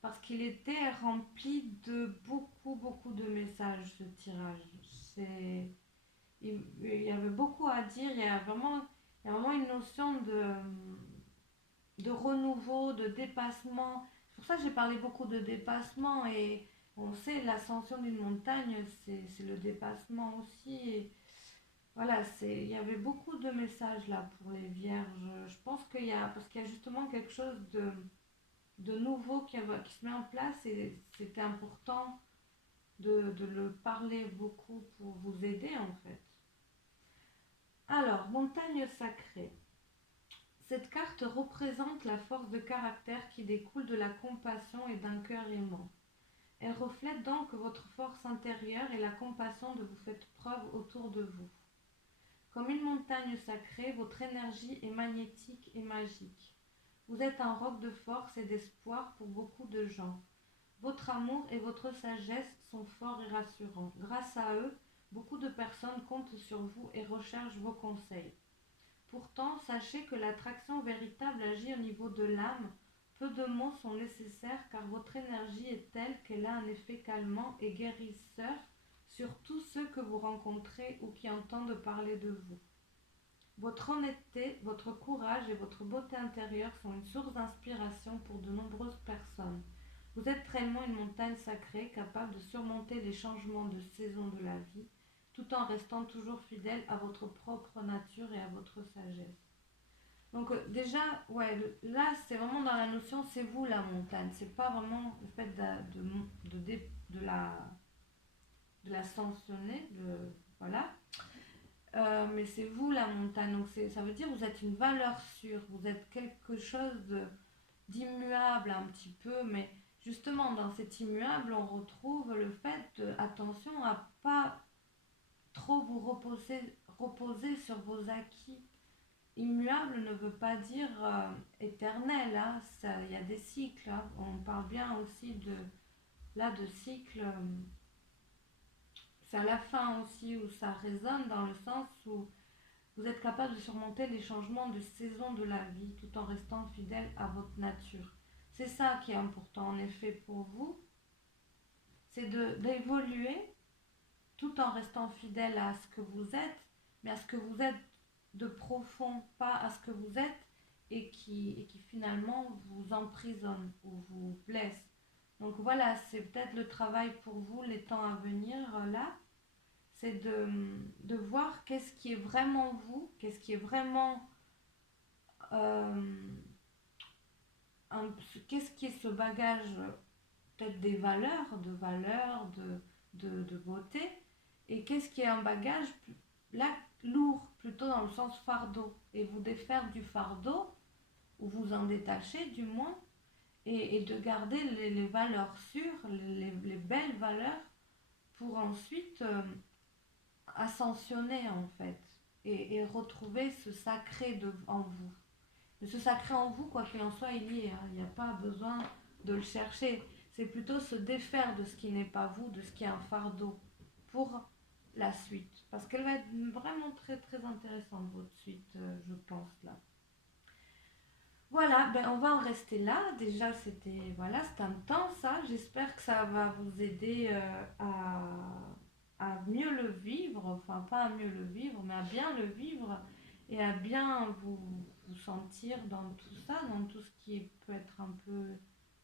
parce qu'il était rempli de beaucoup de messages, ce tirage. C'est, il y avait beaucoup à dire, il y a vraiment une notion de renouveau, de dépassement. C'est pour ça que j'ai parlé beaucoup de dépassement et on sait l'ascension d'une montagne, c'est le dépassement aussi. Et voilà, il y avait beaucoup de messages là pour les vierges. Je pense parce qu'il y a justement quelque chose de nouveau qui se met en place et c'était important de le parler beaucoup pour vous aider en fait. Alors, montagne sacrée. Cette carte représente la force de caractère qui découle de la compassion et d'un cœur aimant. Elle reflète donc votre force intérieure et la compassion dont vous faites preuve autour de vous. Comme une montagne sacrée, votre énergie est magnétique et magique. Vous êtes un roc de force et d'espoir pour beaucoup de gens. Votre amour et votre sagesse sont forts et rassurants. Grâce à eux, beaucoup de personnes comptent sur vous et recherchent vos conseils. Pourtant, sachez que l'attraction véritable agit au niveau de l'âme. Peu de mots sont nécessaires car votre énergie est telle qu'elle a un effet calmant et guérisseur sur tous ceux que vous rencontrez ou qui entendent parler de vous. Votre honnêteté, votre courage et votre beauté intérieure sont une source d'inspiration pour de nombreuses personnes. Vous êtes réellement une montagne sacrée capable de surmonter les changements de saison de la vie tout en restant toujours fidèle à votre propre nature et à votre sagesse. Donc déjà, ouais, là c'est vraiment dans la notion, c'est vous la montagne, c'est pas vraiment le fait de l'ascensionner, voilà. mais c'est vous la montagne. Donc ça veut dire que vous êtes une valeur sûre, vous êtes quelque chose d'immuable un petit peu, mais justement dans cet immuable, on retrouve le fait de, attention à pas trop vous reposer sur vos acquis. Immuable ne veut pas dire éternel, hein. Il y a des cycles, hein. On parle bien aussi de cycles. C'est à la fin aussi où ça résonne dans le sens où vous êtes capable de surmonter les changements de saison de la vie tout en restant fidèle à votre nature. C'est ça qui est important en effet pour vous, c'est d'évoluer tout en restant fidèle à ce que vous êtes, mais à ce que vous êtes de profond, pas à ce que vous êtes et qui finalement vous emprisonne ou vous blesse. Donc voilà, c'est peut-être le travail pour vous les temps à venir là, c'est de voir qu'est-ce qui est vraiment vous, qu'est-ce qui est vraiment euh, qu'est-ce qui est ce bagage peut-être des valeurs, de beauté, et qu'est-ce qui est un bagage là, lourd, plutôt dans le sens fardeau, et vous défaire du fardeau, ou vous en détacher du moins, et de garder les valeurs sûres, les belles valeurs, pour ensuite ascensionner en fait, et retrouver ce sacré en vous. Mais ce sacré en vous, quoi qu'il en soit, il y est, hein. Il n'y a pas besoin de le chercher. C'est plutôt se défaire de ce qui n'est pas vous, de ce qui est un fardeau pour la suite. Parce qu'elle va être vraiment très très intéressante, votre suite, je pense, là. Voilà, ben on va en rester là. Déjà, c'était un temps, ça. J'espère que ça va vous aider à mieux le vivre. Enfin, pas à mieux le vivre, mais à bien le vivre et à bien vous sentir dans tout ça, dans tout ce qui peut être un peu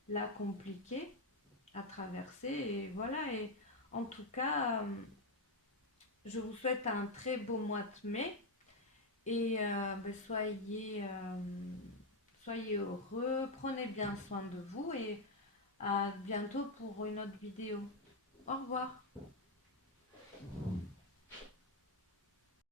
là compliqué à traverser. Et voilà, et en tout cas, je vous souhaite un très beau mois de mai et ben, soyez heureux, prenez bien soin de vous et à bientôt pour une autre vidéo. Au revoir.